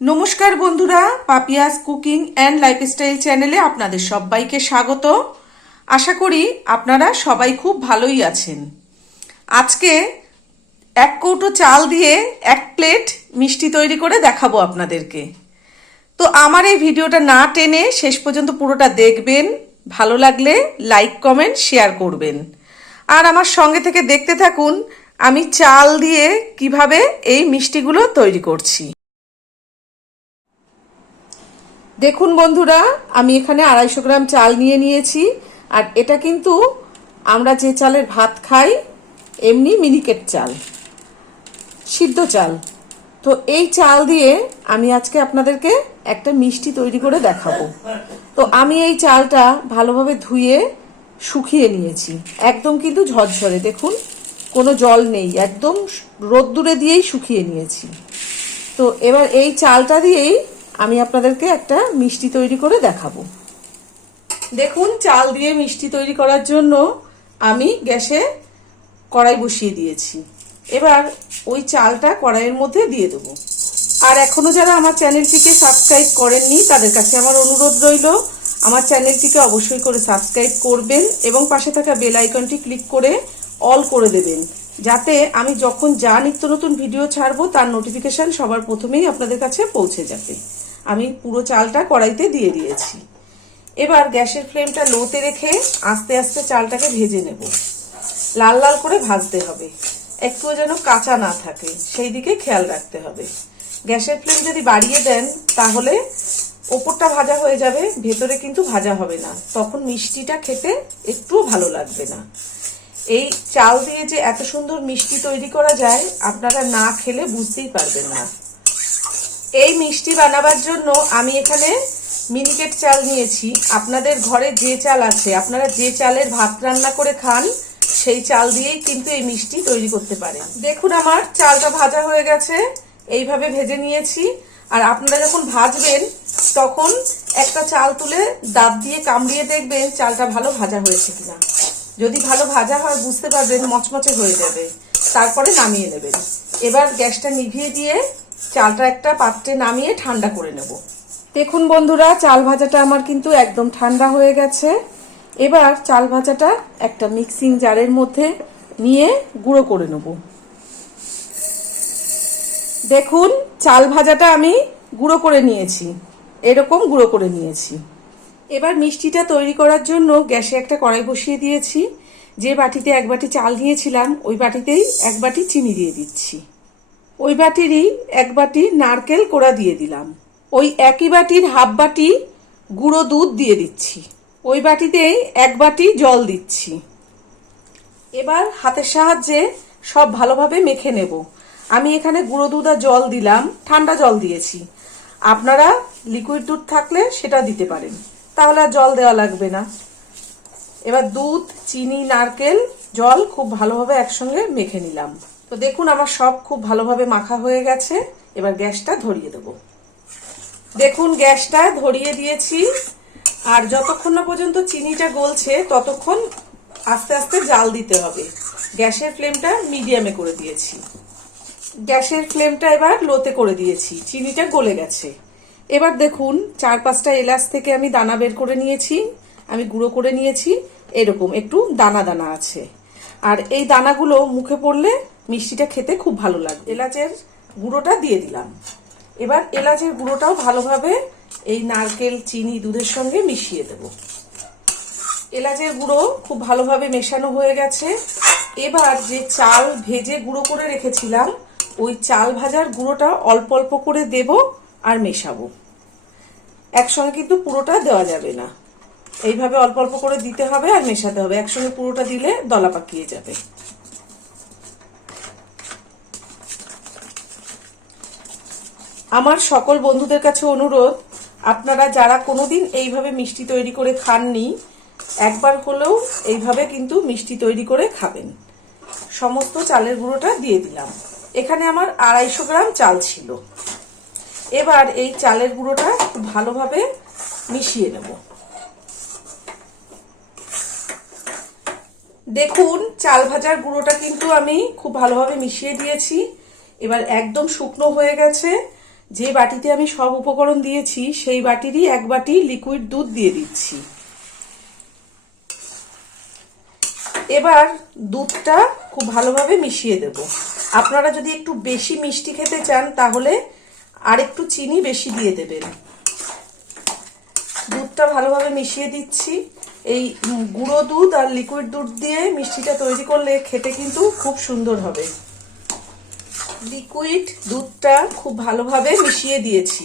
নমস্কার বন্ধুরা, Papiya's cooking and lifestyle চ্যানেলে আপনাদের সবাইকে স্বাগত। আশা করি আপনারা সবাই খুব ভালোই আছেন। আজকে এক কৌটো চাল দিয়ে এক প্লেট মিষ্টি তৈরি করে দেখাবো আপনাদেরকে। তো আমার এই ভিডিওটা না টেনে শেষ পর্যন্ত পুরোটা দেখবেন, ভালো লাগলে লাইক, কমেন্ট, শেয়ার করবেন। আর আমার সঙ্গে থেকে দেখতে থাকুন, আমি চাল দিয়ে কীভাবে এই মিষ্টিগুলো তৈরি করছি। দেখুন বন্ধুরা, আমি এখানে আড়াইশো গ্রাম চাল নিয়ে নিয়েছি, আর এটা কিন্তু আমরা যে চালের ভাত খাই, এমনি মিনিকেট চাল, সিদ্ধ চাল। তো এই চাল দিয়ে আমি আজকে আপনাদেরকে একটা মিষ্টি তৈরি করে দেখাবো। তো আমি এই চালটা ভালোভাবে ধুয়ে শুকিয়ে নিয়েছি, একদম কিন্তু ঝরঝরে। দেখুন, কোনো জল নেই, একদম রোদ্দুরে দিয়েই শুকিয়ে নিয়েছি। তো এবার এই চালটা দিয়েই আমি আপনাদেরকে একটা মিষ্টি তৈরি করে দেখাবো। দেখুন, চাল দিয়ে মিষ্টি তৈরি করার জন্য আমি গ্যাসে কড়াই বসিয়ে দিয়েছি। এবার ওই চালটা কড়াইয়ের মধ্যে দিয়ে দেবো। আর এখনও যারা আমার চ্যানেলটিকে সাবস্ক্রাইব করেননি, তাদের কাছে আমার অনুরোধ রইল, আমার চ্যানেলটিকে অবশ্যই করে সাবস্ক্রাইব করবেন এবং পাশে থাকা বেল আইকনটি ক্লিক করে অল করে দেবেন, যাতে আমি যখন যা নিত্য নতুন ভিডিও ছাড়বো, তার নোটিফিকেশান সবার প্রথমেই আপনাদের কাছে পৌঁছে যাবে। আমি পুরো চালটা কড়াইতে দিয়ে দিয়েছি। এবার গ্যাসের ফ্লেমটা লোতে রেখে আস্তে আস্তে চালটাকে ভেজে নেব। লাল লাল করে ভাজতে হবে। একটুও যেন কাঁচা না থাকে, সেই দিকে খেয়াল রাখতে হবে। গ্যাসের ফ্লেম যদি বাড়িয়ে দেন, তাহলে ওপরটা ভাজা হয়ে যাবে, ভেতরে কিন্তু ভাজা হবে না। তখন মিষ্টিটা খেতে একটুও ভালো লাগবে না। এই চাল দিয়ে যে এত সুন্দর মিষ্টি তৈরি করা যায়, আপনারা না খেলে বুঝতেই পারবেন না। এই মিষ্টি বানাবার জন্য আমি এখানে মিনিকেট চাল নিয়েছি। আপনাদের ঘরে যে চাল আছে, আপনারা যে চালের ভাত রান্না করে খান, সেই চাল দিয়েই কিন্তু এই মিষ্টি তৈরি করতে পারেন। দেখুন আমার চালটা ভাজা হয়ে গেছে, এইভাবে ভেজে নিয়েছি। আর আপনারা যখন ভাজবেন, তখন একটা চাল তুলে দাঁত দিয়ে কামড়িয়ে দেখবেন চালটা ভালো ভাজা হয়েছে কিনা। যদি ভালো ভাজা হয়, বুঝতে পারবেন মচমচে হয়ে যাবে। তারপরে নামিয়ে নেবেন। এবার গ্যাসটা নিভিয়ে দিয়ে চালটা একটা পাত্রে নামিয়ে ঠান্ডা করে নেব। দেখুন বন্ধুরা, চাল ভাজাটা আমার কিন্তু একদম ঠান্ডা হয়ে গেছে। এবার চাল ভাজাটা একটা মিক্সিং জারের মধ্যে নিয়ে গুঁড়ো করে নেব। দেখুন, চাল ভাজাটা আমি গুঁড়ো করে নিয়েছি। এরকম গুঁড়ো করে নিয়েছি। এবার মিষ্টিটা তৈরি করার জন্য গ্যাসে একটা কড়াই বসিয়ে দিয়েছি। যে বাটিতে এক বাটি চাল নিয়েছিলাম, ওই বাটিতেই এক বাটি চিনি দিয়ে দিচ্ছি। ওই বাটিরই এক বাটি নারকেল কোড়া দিয়ে দিলাম। ওই একই বাটির হাফ বাটি গুঁড়ো দুধ দিয়ে দিচ্ছি। ওই বাটিতেই এক বাটি জল দিচ্ছি। এবার হাতের সাহায্যে সব ভালোভাবে মেখে নেব। আমি এখানে গুঁড়ো দুধ আর জল দিলাম, ঠান্ডা জল দিয়েছি। আপনারা লিকুইড দুধ থাকলে সেটা দিতে পারেন। তাহলে আর জল দেওয়া লাগবে না। এবার দুধ, চিনি, নারকেল, জল খুব ভালোভাবে একসঙ্গে মেখে নিলাম। তো দেখুন, আমার সব খুব ভালোভাবে মাখা হয়ে গেছে। এবার গ্যাসটা ধরিয়ে দেব। দেখুন, গ্যাসটা ধরিয়ে দিয়েছি। আর যতক্ষণ না পর্যন্ত চিনিটা গলছে, ততক্ষণ আস্তে আস্তে জাল দিতে হবে। গ্যাসের ফ্লেমটা মিডিয়ামে করে দিয়েছি। গ্যাসের ফ্লেমটা এবার লোতে করে দিয়েছি। চিনিটা গলে গেছে। এবার দেখুন, চার পাঁচটা এলাচ থেকে আমি দানা বের করে নিয়েছি। আমি গুঁড়ো করে নিয়েছি। এরকম, একটু দানা দানা আছে। আর এই দানাগুলো মুখে পড়লে মিষ্টিটা খেতে খুব ভালো লাগবে। এলাচের গুঁড়োটা দিয়ে দিলাম। এবার এলাচের গুঁড়োটাও ভালোভাবে এই নারকেল, চিনি, দুধের সঙ্গে মিশিয়ে দেব। এলাচের গুঁড়ো খুব ভালোভাবে মেশানো হয়ে গেছে। এবার যে চাল ভেজে গুঁড়ো করে রেখেছিলাম, ওই চাল ভাজার গুঁড়োটা অল্প অল্প করে দেব আর মেশাবো। একসঙ্গে কিন্তু পুরোটা দেওয়া যাবে না। এইভাবে অল্প অল্প করে দিতে হবে আর মেশাতে হবে। একসঙ্গে পুরোটা দিলে দলা পাকিয়ে যাবে। আমার সকল বন্ধুদের কাছে অনুরোধ, আপনারা যারা কোনোদিন এইভাবে মিষ্টি তৈরি করে খাননি, একবার হলেও এইভাবে কিন্তু মিষ্টি তৈরি করে খাবেন। সমস্ত চালের গুঁড়োটা দিয়ে দিলাম। এখানে আমার আড়াইশো গ্রাম চাল ছিল। এবার এই চালের গুঁড়োটা ভালোভাবে মিশিয়ে নেব। দেখুন, চাল ভাজার গুঁড়োটা কিন্তু আমি খুব ভালোভাবে মিশিয়ে দিয়েছি। এবার একদম শুকনো হয়ে গেছে। যে বাটিতে আমি সব উপকরণ দিয়েছি, সেই বাটিরই এক বাটি লিকুইড দুধ দিয়ে দিচ্ছি। এবার দুধটা খুব ভালোভাবে মিশিয়ে দেব। আপনারা যদি একটু বেশি মিষ্টি খেতে চান, তাহলে আর একটু চিনি বেশি দিয়ে দেবেন। দুধটা ভালোভাবে মিশিয়ে দিচ্ছি। এই গুঁড়ো দুধ আর লিকুইড দুধ দিয়ে মিষ্টিটা তৈরি করলে খেতে কিন্তু খুব সুন্দর হবে। লিকুইড দুধটা খুব ভালোভাবে মিশিয়ে দিয়েছি।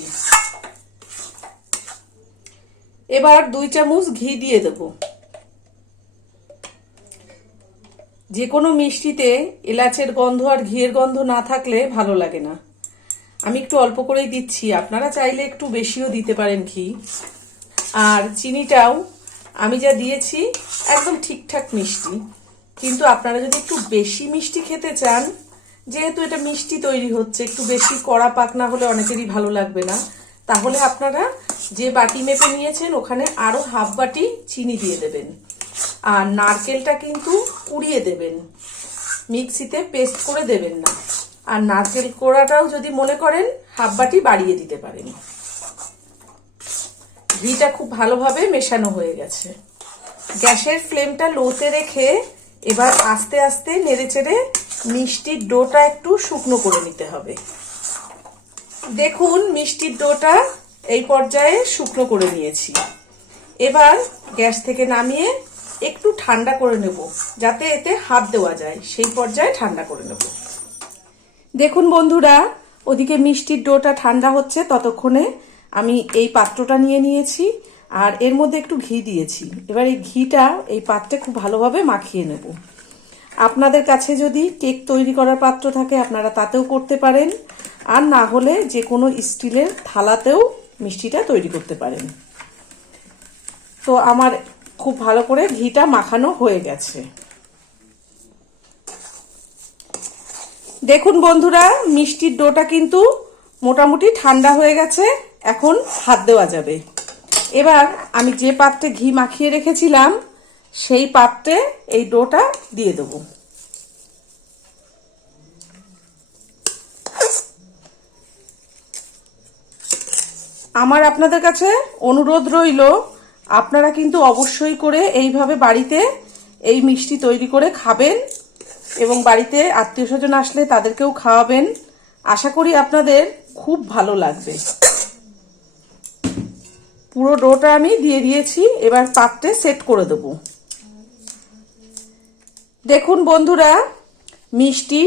এবার দুই চামচ ঘি দিয়ে দেবো। যে কোনো মিষ্টিতে এলাচের গন্ধ আর ঘিয়ের গন্ধ না থাকলে ভালো লাগে না। আমি একটু অল্প করেই দিচ্ছি। আপনারা চাইলে একটু বেশিও দিতে পারেন ঘি। আর চিনিটাও আমি যা দিয়েছি একদম ঠিকঠাক মিষ্টি। কিন্তু আপনারা যদি একটু বেশি মিষ্টি খেতে চান যেহেতু এটা মিষ্টি তৈরি হচ্ছে, একটু বেশি কড়া পাক না হলে অনেকেরই ভালো লাগবে না। তাহলে আপনারা যে বাটি মেপে নিয়েছেন, ওখানে আরও হাফ বাটি চিনি দিয়ে দেবেন। আর নারকেলটা কিন্তু কুড়িয়ে দেবেন। মিক্সিতে পেস্ট করে দেবেন না। আর নারকেল কোড়াটাও যদি মনে করেন, হাফ বাটি বাড়িয়ে দিতে পারেন। ঘিটা খুব ভালোভাবে মেশানো হয়ে গেছে। গ্যাসের ফ্লেমটা লোতে রেখে এবার আস্তে আস্তে নেড়ে চেড়ে মিষ্টির ডোটা একটু শুকনো করে নিতে হবে। দেখুন, মিষ্টির ডোটা এই পর্যায়ে শুকনো করে নিয়েছি। এবার গ্যাস থেকে নামিয়ে একটু ঠান্ডা করে নেব, যাতে এতে হাত দেওয়া যায়। সেই পর্যায়ে ঠান্ডা করে নেব। দেখুন বন্ধুরা, ওদিকে মিষ্টির ডোটা ঠান্ডা হচ্ছে, ততক্ষণে আমি এই পাত্রটা নিয়ে নিয়েছি আর এর মধ্যে একটু ঘি দিয়েছি। এবার এই ঘিটা এই পাত্রে খুব ভালোভাবে মাখিয়ে নেব। আপনাদের কাছে যদি কেক তৈরি করার পাত্র থাকে, আপনারা তাতেও করতে পারেন। আর না হলে যে কোনো স্টিলের থালাতেও মিষ্টিটা তৈরি করতে পারেন। তো আমার খুব ভালো করে ঘিটা মাখানো হয়ে গেছে। দেখুন বন্ধুরা, মিষ্টির ডোটা কিন্তু মোটামুটি ঠান্ডা হয়ে গেছে, এখন হাত দেওয়া যাবে। এবার আমি যে পাত্রে ঘি মাখিয়ে রেখেছিলাম সেই পাত্রে এই ডোটা দিয়ে দেবো। আমার আপনাদের কাছে অনুরোধ রইল, আপনারা কিন্তু অবশ্যই করে এইভাবে বাড়িতে এই মিষ্টি তৈরি করে খাবেন এবং বাড়িতে আত্মীয় স্বজন আসলে তাদেরকেও খাওয়াবেন। আশা করি আপনাদের খুব ভালো লাগবে। পুরো ডোটা আমি দিয়ে দিয়েছি, এবার পাত্রে সেট করে দেব। দেখুন বন্ধুরা, মিষ্টি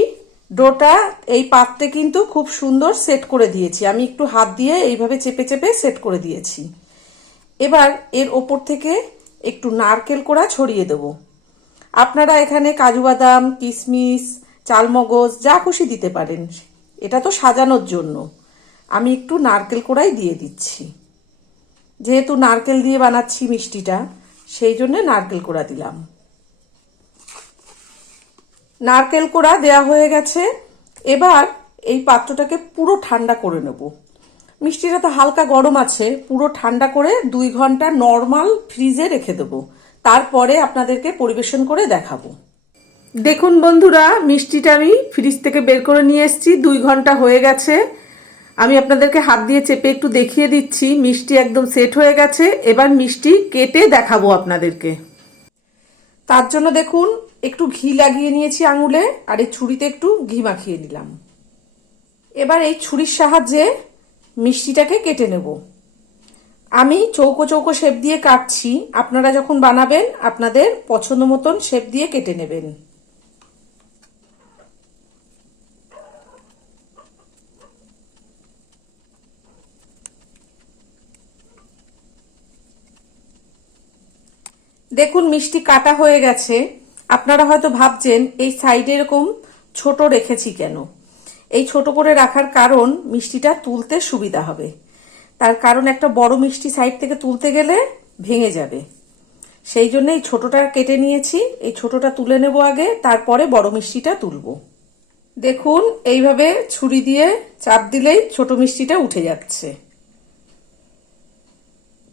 ডোটা এই পাত্রে কিন্তু খুব সুন্দর সেট করে দিয়েছি। আমি একটু হাত দিয়ে এইভাবে চেপে চেপে সেট করে দিয়েছি। এবার এর ওপর থেকে একটু নারকেল কোড়া ছড়িয়ে দেব। আপনারা এখানে কাজু বাদাম কিশমিশ চালমগজ, যা খুশি দিতে পারেন। এটা তো সাজানোর জন্য। আমি একটু নারকেল কোড়াই দিয়ে দিচ্ছি। যেহেতু নারকেল দিয়ে বানাচ্ছি মিষ্টিটা, সেই জন্য নারকেল কোড়া দিলাম। নারকেল কোড়া দেয়া হয়ে গেছে। এবার এই পাত্রটাকে পুরো ঠান্ডা করে নেব। মিষ্টিটা তো হালকা গরম আছে, পুরো ঠান্ডা করে দুই ঘণ্টা নর্মাল ফ্রিজে রেখে দেবো। তারপরে আপনাদেরকে পরিবেশন করে দেখাবো। দেখুন বন্ধুরা, মিষ্টিটা আমি ফ্রিজ থেকে বের করে নিয়ে এসেছি, দুই ঘণ্টা হয়ে গেছে। আমি আপনাদেরকে হাত দিয়ে চেপে একটু দেখিয়ে দিচ্ছি, মিষ্টি একদম সেট হয়ে গেছে। এবার মিষ্টি কেটে দেখাবো আপনাদেরকে। তার জন্য দেখুন একটু ঘি লাগিয়ে নিয়েছি আঙুলে, আর এই ছুরিতে একটু ঘি মাখিয়ে নিলাম। এবার এই ছুরির সাহায্যে মিষ্টিটাকে কেটে নেব। আমি চৌকো চৌকো শেপ দিয়ে কাটছি। আপনারা যখন বানাবেন, আপনাদের পছন্দ মতন শেপ দিয়ে কেটে নেবেন। দেখুন, মিষ্টি কাটা হয়ে গেছে। আপনারা হয়তো ভাবছেন, এই সাইডে এরকম ছোট রেখেছি কেন? এই ছোট করে রাখার কারণ মিষ্টিটা তুলতে সুবিধা হবে। তার কারণ একটা বড় মিষ্টি সাইড থেকে তুলতে গেলে ভেঙে যাবে। সেই জন্য এই ছোটটা কেটে নিয়েছি। এই ছোটটা তুলে নেব আগে, তারপরে বড় মিষ্টিটা তুলব। দেখুন, এইভাবে ছুরি দিয়ে চাপ দিলেই ছোট মিষ্টিটা উঠে যাচ্ছে।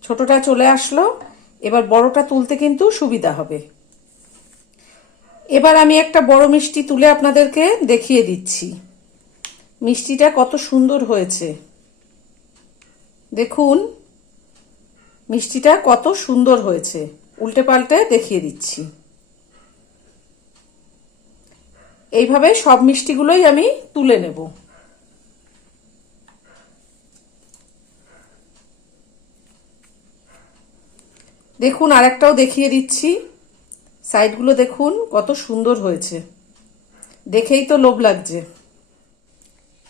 ছোটটা চলে আসলো। এবার বড়টা তুলতে কিন্তু সুবিধা হবে। এবার আমি একটা বড় মিষ্টি তুলে আপনাদেরকে দেখিয়ে দিচ্ছি। মিষ্টিটা কত সুন্দর হয়েছে। দেখুন, মিষ্টিটা কত সুন্দর হয়েছে। উল্টে পাল্টে দেখিয়ে দিচ্ছি। এইভাবে সব মিষ্টিগুলোই আমি তুলে নেব। দেখুন, আরেকটাও দেখিয়ে দিচ্ছি। সাইডগুলো দেখুন, কত সুন্দর হয়েছে। দেখেই তো লোভ লাগছে।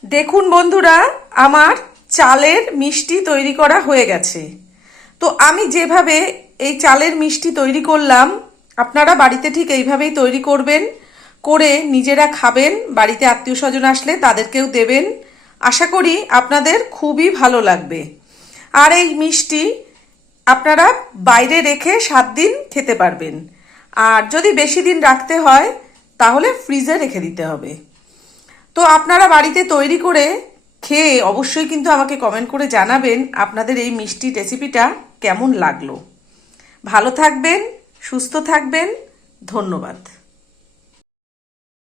দেখুন বন্ধুরা, আমার চালের মিষ্টি তৈরি করা হয়ে গেছে। তো আমি যেভাবে এই চালের মিষ্টি তৈরি করলাম, আপনারা বাড়িতে ঠিক এইভাবেই তৈরি করবেন, করে নিজেরা খাবেন, বাড়িতে আত্মীয় স্বজন আসলে তাদেরকেও দেবেন। আশা করি আপনাদের খুবই ভালো লাগবে। আর এই মিষ্টি আপনারা বাইরে রেখে সাত দিন খেতে পারবেন। আর যদি বেশি দিন রাখতে হয়, তাহলে ফ্রিজে রেখে দিতে হবে। তো আপনারা বাড়িতে তৈরি করে খেয়ে অবশ্যই কিন্তু আমাকে কমেন্ট করে জানাবেন আপনাদের এই মিষ্টি রেসিপিটা কেমন লাগল। ভালো থাকবেন, সুস্থ থাকবেন, ধন্যবাদ।